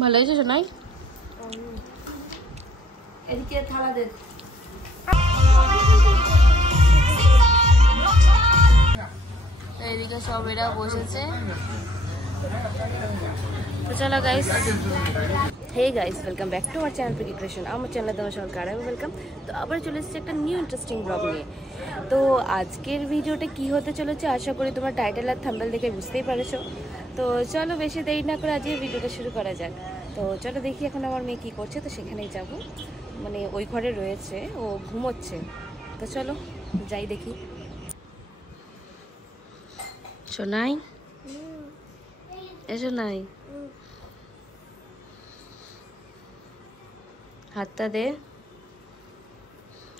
ভালো হয়েছে শোনাই। এদিকে থালা দে। এদিকে সব এরা বসেছে। তো চলো guys, hey guys, welcome back to our channel Piki creation. আমার চ্যানেলে তোমার সবাইকে আরও ওয়েলকাম। তো আবার চলে এসেছি একটা নিউ ইন্টারেস্টিং ব্লগ নিয়ে। তো আজকের ভিডিওটা কি হতে চলেছে আশা করি তোমার টাইটেল আর থাম্বনেল দেখে বুঝতেই পারছো। তো চলো বেশি দেরি না করে আজকে ভিডিওটা শুরু করা যাক। তো চলো দেখি এখন আমার মেয়ে কী করছে, তো সেখানেই যাব। মানে ওই ঘরে রয়েছে, ও ঘুমোচ্ছে। তো চলো যাই দেখি। শোনাই এসো নাই, হাতটা দে।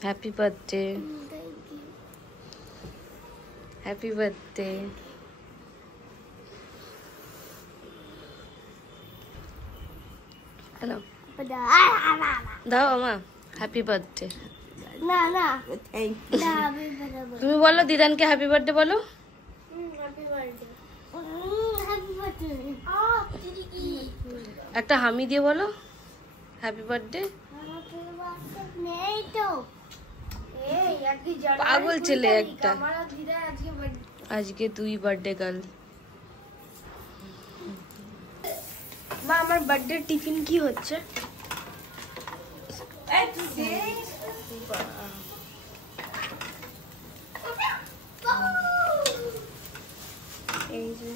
Happy birthday, happy birthday. Hello দাও আমা, হ্যাপি বার্থডে। না না তুমি বলো দিদানকে হ্যাপি বার্থডে বলো। একটা হামি দিয়ে বলো হ্যাপি বার্থডে। পাগল ছেলে একটা, আজকে তুই বার্থডে গার্ল। মা আমার বার্থডে টিফিন কি হচ্ছে? এই যে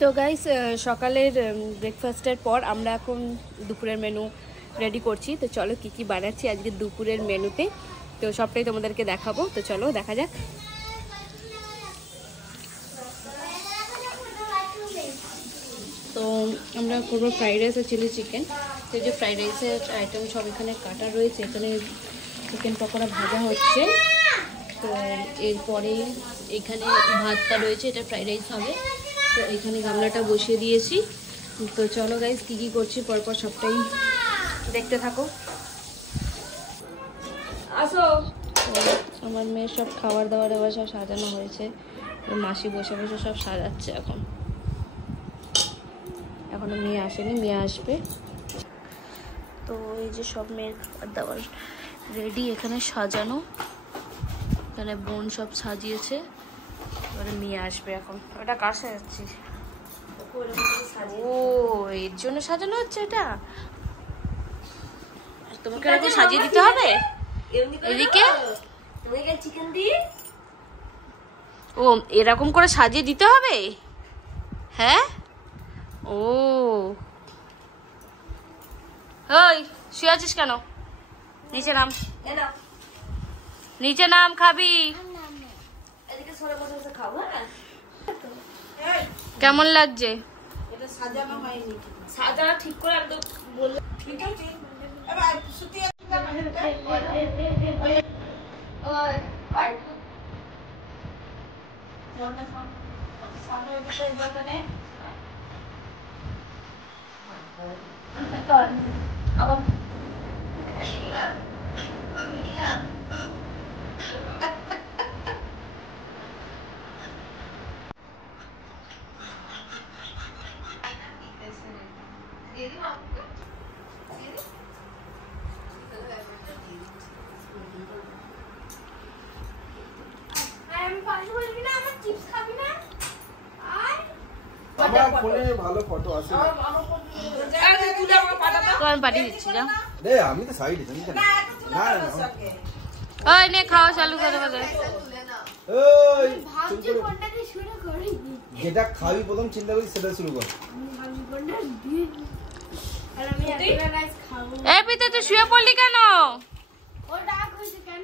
তো গাইস, সকালের ব্রেকফাস্টের পর আমরা এখন দুপুরের মেনু রেডি করছি। তো চলো কি কি বানাচ্ছি আজকে দুপুরের মেনুতে, তো সবটাই তোমাদেরকে দেখাবো। তো চলো দেখা যাক। তো আমরা করবো ফ্রাইড রাইস আর চিলি চিকেন। তো যে ফ্রাইড রাইসের আইটেম সব এখানে কাটা রয়েছে, এখানে চিকেন পকোড়া ভাজা হচ্ছে। তো এরপরে এখানে ভাতটা রয়েছে, এটা ফ্রাইড রাইস হবে। তো এখানে গামলাটা বসিয়ে দিয়েছি। তো চলো গাইস কী কী করছি পরপর সবটাই দেখতে থাকো। আসো। আমার মেয়ের সব খাবার দাবার এবার সব সাজানো হয়েছে, মাসি বসে বসে সব সাজাচ্ছে। এখনো মেয়ে আসেনি, মেয়ে আসবে। তো এই যে সব মেয়ের খাবার দাবার রেডি, এখানে সাজানো, এখানে বোন সব সাজিয়েছে। এবারে মেয়ে আসবে এখন। ওটা কার সাজাচ্ছিস? ও এর জন্য সাজানো হচ্ছে এটা। তোমাকে এরকম সাজিয়ে দিতে হবে এদিকে। ও এরকম করে সাজিয়ে দিতে হবে, হ্যাঁ? ও ওই শুয়ে আছিস কেন? নিচে নাম, নিচে নাম, খাবি? কেমন লাগছে? সাজানো ঠিক করে একদম বললে ঠিক আছে। ভালো ফটো আছে, আমি পাঠিয়ে দিচ্ছি। যা আমি তো সাইড ওই নে খাওয়া চালু করে বলে। যেটা খাবি প্রথম চিন্তা করি সেটা শুরু কর। এই পিতে তুই শুয়ে পড়লি কেন? ওর রাগ হয়েছে কেন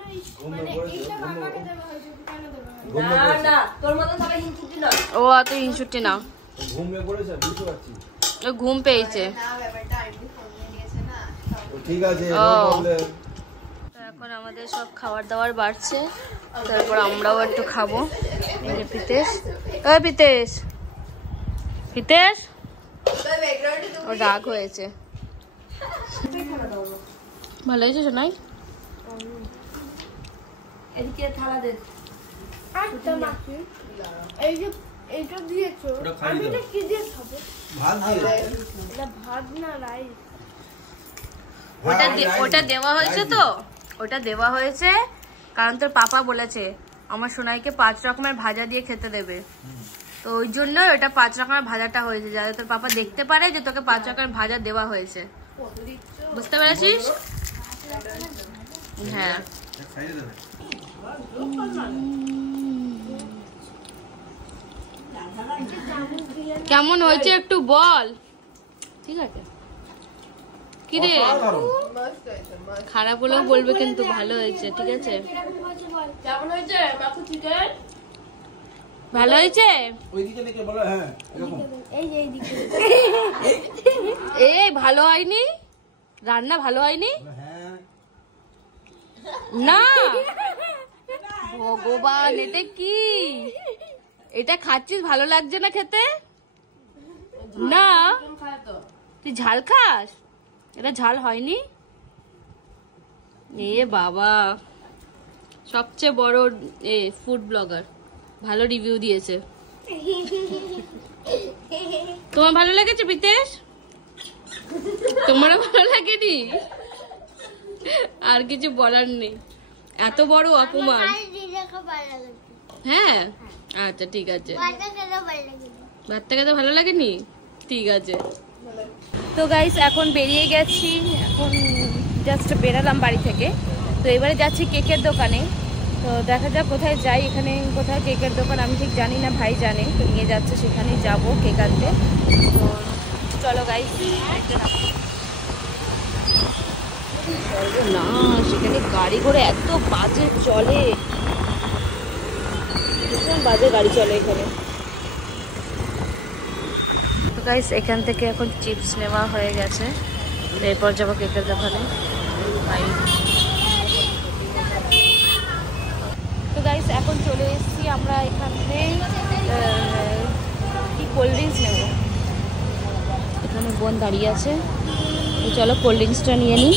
মানে এইটা মামাকে দেওয়া হয়েছে কেন দেওয়া হয়েছে না না তোর মতো সবাই হিংসুটি না ও অত হিংসুটি না ঘুমিয়ে পড়েছে বুঝতে পারছি ও ঘুম পেয়েছে না ব্যাপারটা আইডি ফোন নিয়েছে না ঠিক আছে নো প্রবলেম এখন আমাদের সব খাবার দাবার বাড়ছে তারপর আমরাও একটু খাবো এই যে পিতেশ ওই পিতেশ পিতেশ ও রাগ হয়েছে ভালো হয়েছে শোনাই এদিকে থালা দে আচ্ছা মাসি এই যে এইটা দিয়েছো আমি এটা কি দিয়ে খাবো ভাত দিয়ে এটা ভাত না রাইস ওটা দেওয়া হয়েছে তো ওটা দেওয়া হয়েছে কারণ তোর পাপা বলেছে আমার সোনাইকে 5 রকমের ভাজা দিয়ে খেতে দেবে তো ওই জন্য ওটা 5 রকমের ভাজাটা হয়েছে যাতে তোর পাপা দেখতে পারে যে তোকে 5 রকমের ভাজা দেওয়া হয়েছে বুঝতে পেরেছিস হ্যাঁ কেমন হয়েছে একটু বল ঠিক আছে কি রে খারাপ হলেও বলবে কিন্তু ভালো হয়েছে ঠিক আছে কেমন হয়েছে মাখো চিকেন ভালো হয়েছে ওইদিকে দেখে বলো হ্যাঁ এরকম এই যে এইদিকে এই ভালো হয়নি রান্না ভালো হয়নি হ্যাঁ না ভগবান এটা কি এটা খাচ্ছিস ভালো লাগছে না খেতে না তুই ঝাল খাস এটা ঝাল হয়নি এ বাবা সবচেয়ে বড় ফুড ব্লগার ভালো রিভিউ দিয়েছে তোমার ভালো লেগেছে পিতেশ তোমারও ভালো লাগেনি আর কিছু বলার নেই এত বড় অপমান হ্যাঁ আচ্ছা ঠিক আছে ভাতটা খেতে ভালো লাগেনি ঠিক আছে তো গাইস এখন বেরিয়ে গেছি এখন জাস্ট বেরালাম বাড়ি থেকে তো এবারে যাচ্ছি কেকের দোকানে তো দেখা যাক কোথায় যাই এখানে কোথায় কেকের দোকান আমি ঠিক জানি না ভাই জানে তো নিয়ে যাচ্ছে সেখানেই যাবো কেক আনতে তো চলো গাইস না সেখানে গাড়ি ঘোড়া এত বাজে চলে ভীষণ বাজে গাড়ি চলে এখানে তো গাইস এখান থেকে এখন চিপস নেওয়া হয়ে গেছে এরপর যাবো কেকের দোকানে তো গাইস এখন চলে এসেছি আমরা এখানে কি কোল্ড ড্রিঙ্কস নেব এখানে বোন দাঁড়িয়ে আছে তো চলো কোল্ড ড্রিঙ্কসটা নিয়ে নিই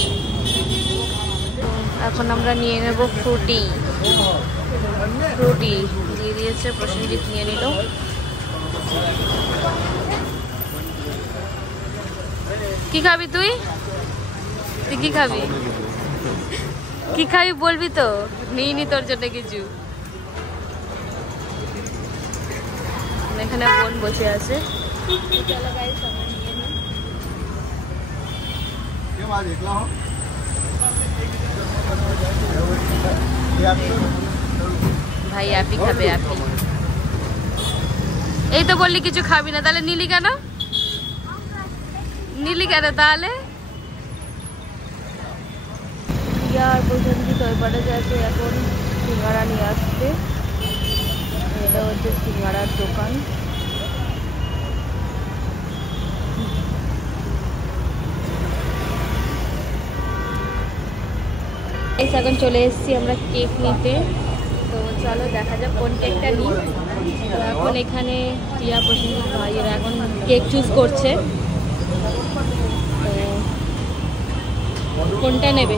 এখন আমরা নিয়ে নেব ফ্রুটি দিয়ে দিয়েছে প্রসেনজিৎ নিয়ে নিল কি খাবি তুই কি খাবি বলবি তো নিইনি তোর জন্য কিছু এখানে বোন বসে আছে ভাই অ্যাপি খাবে অ্যাপি এই তো বললি কিছু খাবি না তাহলে নিলি কেন তাহলে আর প্রসেনজিৎ ওই পাড়ে যাচ্ছে এখন সিঙ্গাড়া নিয়ে আসতে এটা হচ্ছে সিঙ্গাড়ার দোকান এখন চলে এসেছি আমরা কেক নিতে তো চলো দেখা যাক কোন কেকটা নিই এখন এখানে টিয়া প্রসেনজিৎ ভাইয়েরা এখন কেক চুজ করছে কোনটা নেবে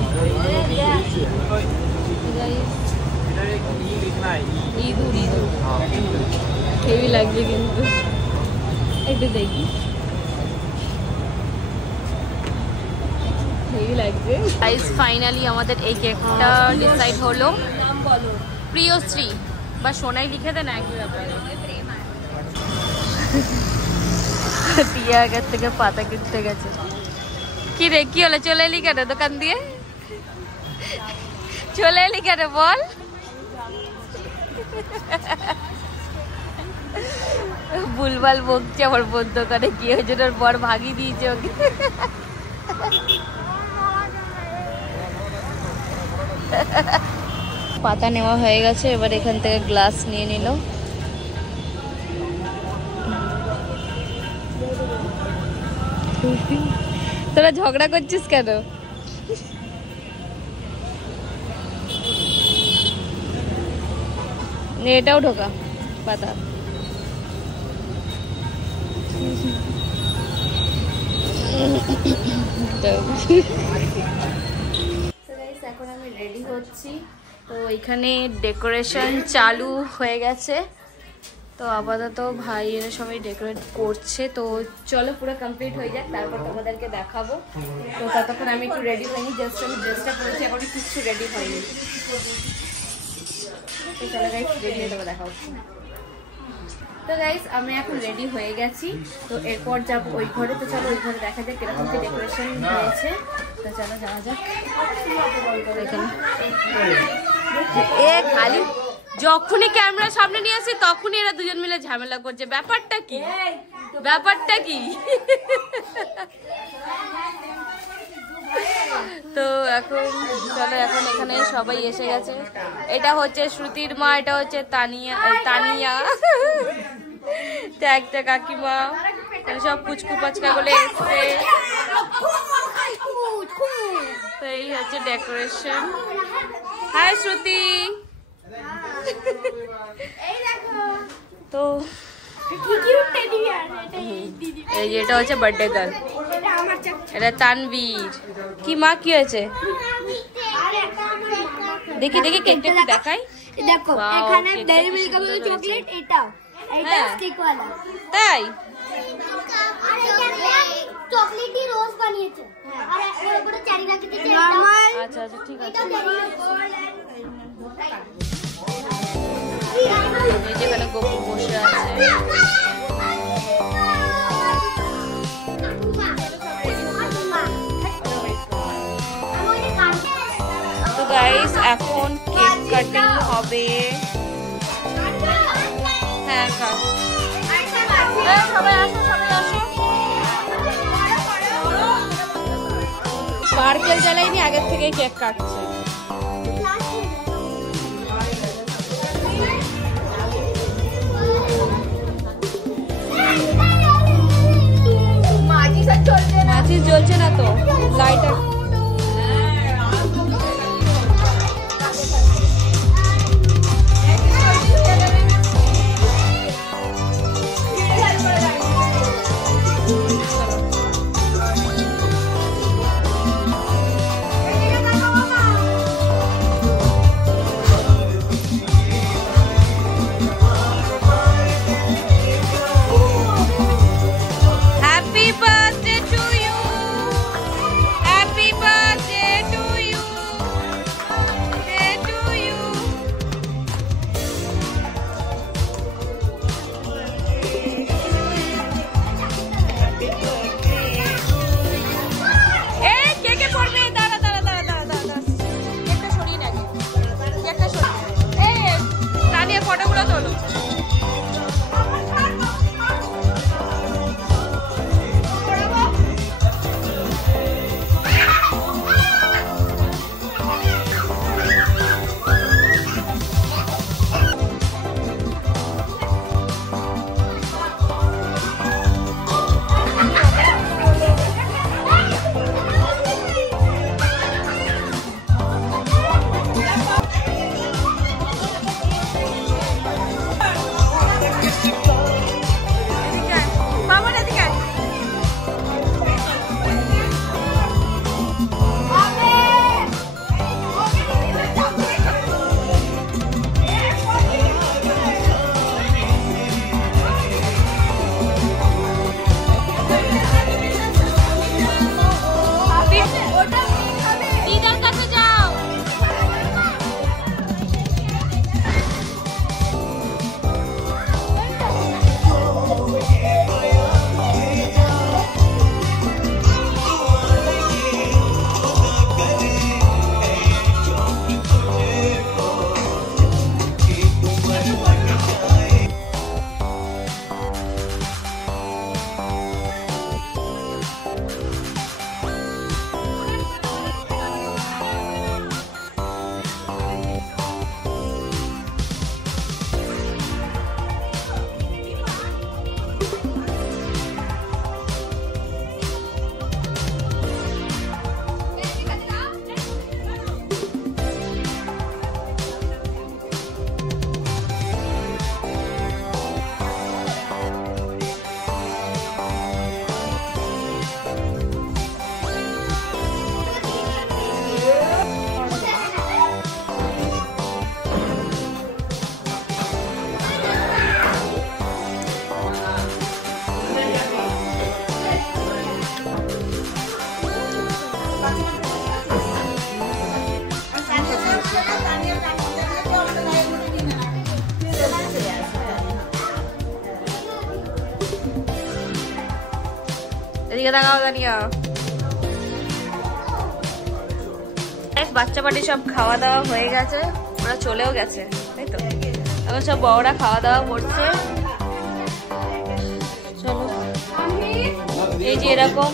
ইঁদুর হেভি লাগছে কিন্তু একটু দেখি হেভি লাগছে গাইস ফাইনালি আমাদের এই কেকটা ডিসাইড হলো প্রিয়শ্রী বা সোনাই লিখে দেন একই ব্যাপারে টিয়া আগের থেকে পাতা কিনতে গেছে কি রে কি হলো চলে এলি কেন দোকান দিয়ে চলে এলি কেন বল ভুলভাল বকছে আমার বোন দোকানে গিয়ে ওই জন্য বর ভাগি দিয়েছে ওকে পাতা নেওয়া হয়ে গেছে, এবার এখান থেকে গ্লাস নিয়ে নিল। তোরা ঝগড়া করছিস কেন? এটাও ঢোকা পাতা। এখন আমি রেডি হচ্ছি। তো এখানে ডেকোরেশন চালু হয়ে গেছে, তো আপাতত ভাইয়েরা সবাই ডেকোরেট করছে। তো চলো পুরো কমপ্লিট হয়ে যাক, তারপর তোমাদেরকে দেখাবো। তো ততক্ষণ আমি একটু রেডি হইনি, জাস্ট আমি ড্রেসটা পরেছি, এখন কিছু রেডি হয়নি। তো চলো গাইস, রেডি হয়ে যাবো, দেখা হচ্ছে। তো গাইস আমি এখন রেডি হয়ে গেছি, তো এরপর যাবো ওই ঘরে। তো চলো ওই ঘরে দেখা যাক কিরকম কি ডেকোরেশন হয়েছে। তো চলো যাওয়া যাক। এখানে এ খালি যখনই ক্যামেরার সামনে নিয়ে আসি তখনই এরা দুজন মিলে ঝামেলা করছে। ব্যাপারটা কি? ব্যাপারটা কি? তো এখন চলো, এখন এখানে সবাই এসে গেছে। এটা হচ্ছে শ্রুতির মা, এটা হচ্ছে তানিয়া, একটা কাকিমা, সব পুচকু পাচকা বলে এসছে। তো এই হচ্ছে ডেকোরেশন। হাই শ্রুতি। তো এই যে এটা হচ্ছে বার্থডে গার্ল, এটা তানবীর। কি মা, কি হয়েছে? দেখি দেখি কেকটা একটু দেখাই। দেখো এখানে ডেইরি মিল্ক এর চকলেট, এটা স্টিক वाला, তাই চকলেটই রোজ বানিয়েছে আর এর উপরে চেরি রাখতে দিয়েছে নরমাল। আচ্ছা আচ্ছা ঠিক আছে। এই যেখানে গোপু বসে আছে। তো গাইস এখন কেক কাটিং হবে। হ্যাঁ খা, সবাই আসো, সবাই আসো। পার্কেল জ্বালাইনি, আগের থেকেই কেক কাটছে। মাছিস জ্বলছে না তো, লাইটার। এদিকে দেখাও দানিয়া। বাচ্চা পাটি সব খাওয়া দাওয়া হয়ে গেছে, ওরা চলেও গেছে তাই তো। এখন সব বড়রা খাওয়া দাওয়া করছে। চলো এই যে এরকম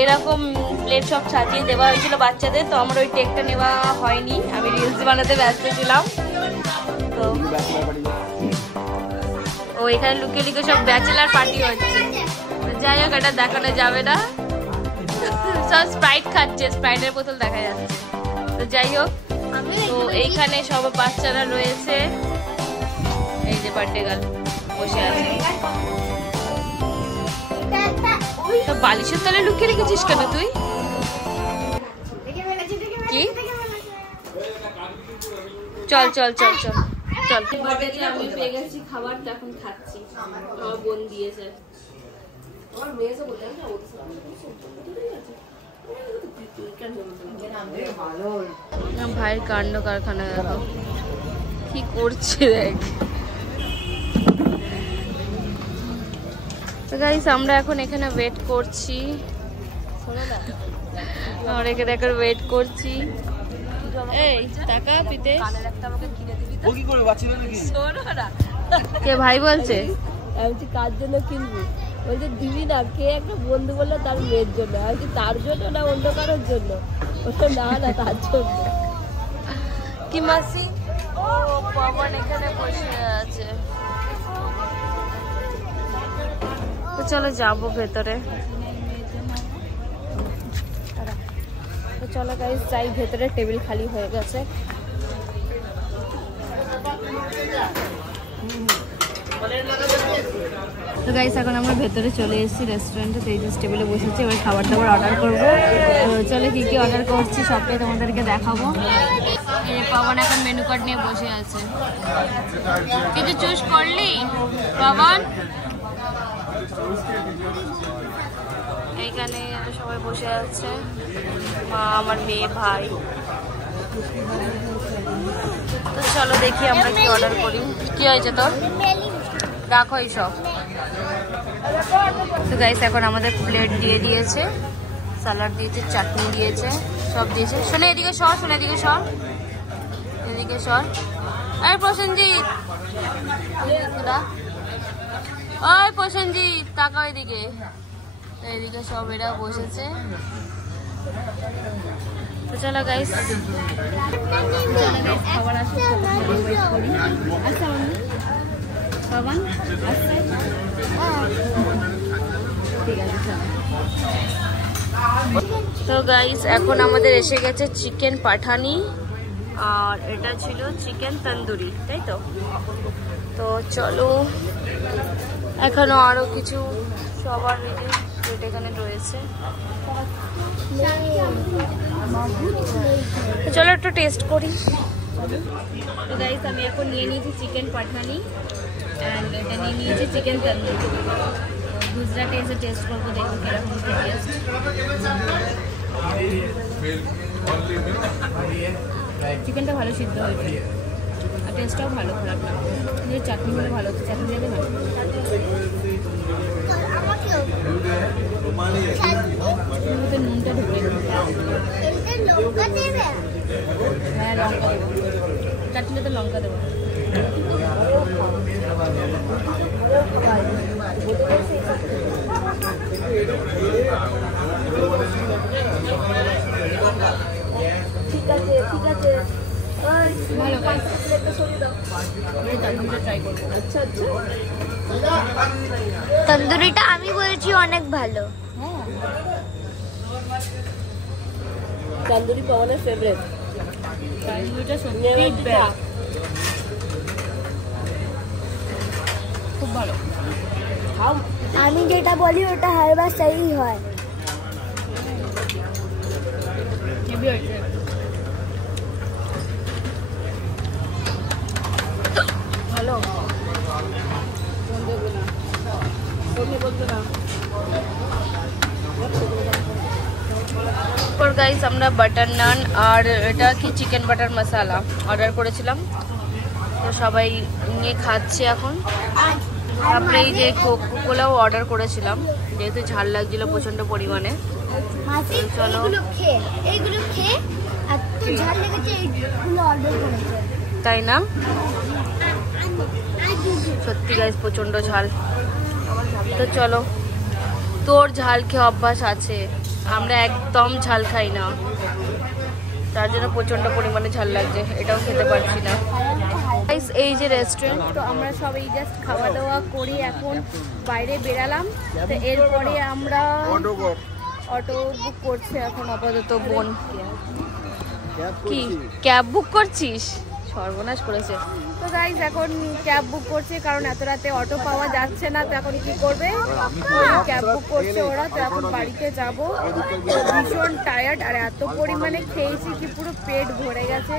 এরকম প্লেট সব সাজিয়ে দেওয়া হয়েছিল বাচ্চাদের, তো আমার ওই টেকটা নেওয়া হয়নি, আমি রিলস বানাতে ব্যস্ত ছিলাম। তো ও এখানে লুকিয়ে লুকিয়ে সব ব্যাচেলার পার্টি হচ্ছে, যাই হোক এটা দেখানো যাবে না। সব স্প্রাইট খাচ্ছে, স্প্রাইটের বোতল দেখা যাচ্ছে। তো যাই হোক, তো এইখানে সব বাচ্চারা রয়েছে, এই যে বার্থডে গার্ল বসে আছে। তো বালিশের তলে লুকিয়ে রেখেছিস কেন তুই? কি? চল চল চল চল চল। আমি পেয়ে গেছি খাবার, এখন খাচ্ছি। আমার বোন দিয়েছে। ভাইয়ের কাণ্ড কারখানা দেখো কি করছে দেখ। তো গাইস আমরা এখন এখানে ওয়েট করছি, আমরা এখানে এখন ওয়েট করছি। এই টাকা পিতে ও কি করে বাচ্চাদের নাকি? কে ভাই বলছে? আমি কার জন্য কিনবি? বলছে দিবি না, কে একটা বন্ধু বললো তার মেয়ের জন্য। আমি তার জন্য না অন্য কারোর জন্য? না না তার জন্য। কি মাসি? ও পবন এখানে বসে আছে। তো চলো যাবো ভেতরে। তো চলো গাইস যাই ভেতরে, টেবিল খালি হয়ে গেছে। তো গাইস এখন আমরা ভেতরে চলে এসেছি রেস্টুরেন্টে, তো এই যে টেবিলে বসেছি, এবার খাবার দাবার অর্ডার করবো। চলো কি কি অর্ডার করছি সবটাই তোমাদেরকে দেখাবো। এই পবন এখন মেনু কার্ড নিয়ে বসে আছে। কিছু চুজ করলি পবন? এইখানে সবাই বসে আছে, মা, আমার মেয়ে, ভাই। তো চলো দেখি আমরা কি অর্ডার করি। কি হয়েছে তোর? রাখো এইসব। তো গাইস এখন আমাদের প্লেট দিয়ে দিয়েছে, স্যালাড দিয়েছে, চাটনি দিয়েছে, সব দিয়েছে। শোনে এদিকে সর, শোনে এদিকে সর, এদিকে সর। এই প্রসেনজিৎ, ওই প্রসেনজিৎ তাকাও এদিকে। এদিকে সব এরা বসেছে। তো চলো গাইস খাবার আসে, ওয়েট করি। আচ্ছা বাবান আসছে, ঠিক আছে। তো গাইস এখন আমাদের এসে গেছে চিকেন পাঠানি, আর এটা ছিল চিকেন তন্দুরি, তাই তো। তো চলো এখনো আরো কিছু সবার প্লেট এখানে রয়েছে, চলো একটু টেস্ট করি। তো গাইস আমি এখন নিয়ে নিয়েছি চিকেন পাঠানি, অ্যান্ড এটা নিয়ে নিয়েছি চিকেন তন্দুরি। গুজরাটে এসে টেস্ট করবো, দেখো কিরকম টেস্ট। চিকেনটা ভালো সিদ্ধ হয়েছে, আর টেস্টটাও ভালো, খারাপ না। যে চাটনিগুলো ভালো হচ্ছে, চাটনি দেবে না? নুনটা ঢুকে, হ্যাঁ লঙ্কা দেবো, চাটনিতে লঙ্কা দেবো। ঠিক আছে ঠিক আছে, ভালো ট্রাই করবো। আচ্ছা আচ্ছা, তন্দুরিটা আমি বলছি অনেক ভালো। তন্দুরি পবনের ফেভারিট। তন্দুরিটা সত্যি খুব ভালো। আমি যেটা বলি ওটা হারবার সেই হয়। ভালো গাইস আমরা বাটার নান আর এটা কি চিকেন বাটার মশলা অর্ডার করেছিলাম, তো সবাই নিয়ে খাচ্ছে এখন। তারপরে এই যে কোকোলাও অর্ডার করেছিলাম, যেহেতু ঝাল লাগছিল প্রচন্ড পরিমাণে। চলো এইগুলো খেয়ে এত ঝাল লেগেছে, এইগুলো অর্ডার করেছে। তাই না? সত্যি গাইস প্রচন্ড ঝাল। তো চলো, তোর ঝাল খেয়ে অভ্যাস আছে, আমরা একদম ঝাল খাই না, তার জন্য প্রচন্ড পরিমাণে ঝাল লাগছে, এটাও খেতে পারছি না। এই যে রেস্টুরেন্ট, তো আমরা সব এই জাস্ট খাওয়া দাওয়া করি এখন বাইরে বেরালাম। তো এরপরে আমরা অটো বুক করছে এখন আপাতত বোন। কি ক্যাব বুক করছিস? সর্বনাশ করেছে। তো গাইজ এখন ক্যাব বুক করছে, কারণ এত রাতে অটো পাওয়া যাচ্ছে না। তো এখন কি করবে, ক্যাব বুক করছে ওরা। তো এখন বাড়িতে যাব, ভীষণ টায়ার্ড, আর এত পরিমাণে খেয়েছি কি পুরো পেট ভরে গেছে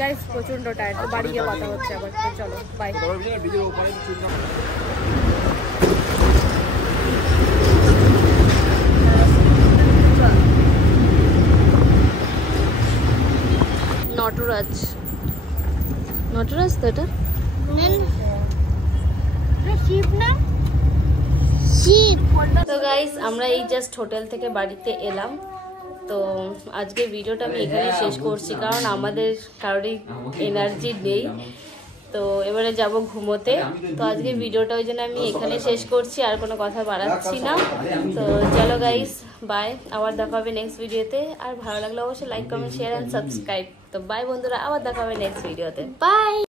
গাইজ, প্রচন্ড টায়ার্ড। তো বাড়ি গিয়ে কথা হচ্ছে আবার। তো চলো বাই। নটরাজ, নটরাজ তো এটা। তো গাইস আমরা এই জাস্ট হোটেল থেকে বাড়িতে এলাম। তো আজকে ভিডিওটা আমি এখানে শেষ করছি, কারণ আমাদের কারোরই এনার্জি নেই। তো এবারে যাব ঘুমোতে। তো আজকে ভিডিওটা ওই জন্য আমি এখানে শেষ করছি, আর কোনো কথা বাড়াচ্ছি না। তো চলো গাইস বাই, আবার দেখা হবে নেক্সট ভিডিওতে। আর ভালো লাগলে অবশ্যই like comment share and subscribe. তো বাই বন্ধুরা, আবার দেখা হবে নেক্সট ভিডিওতে। বাই।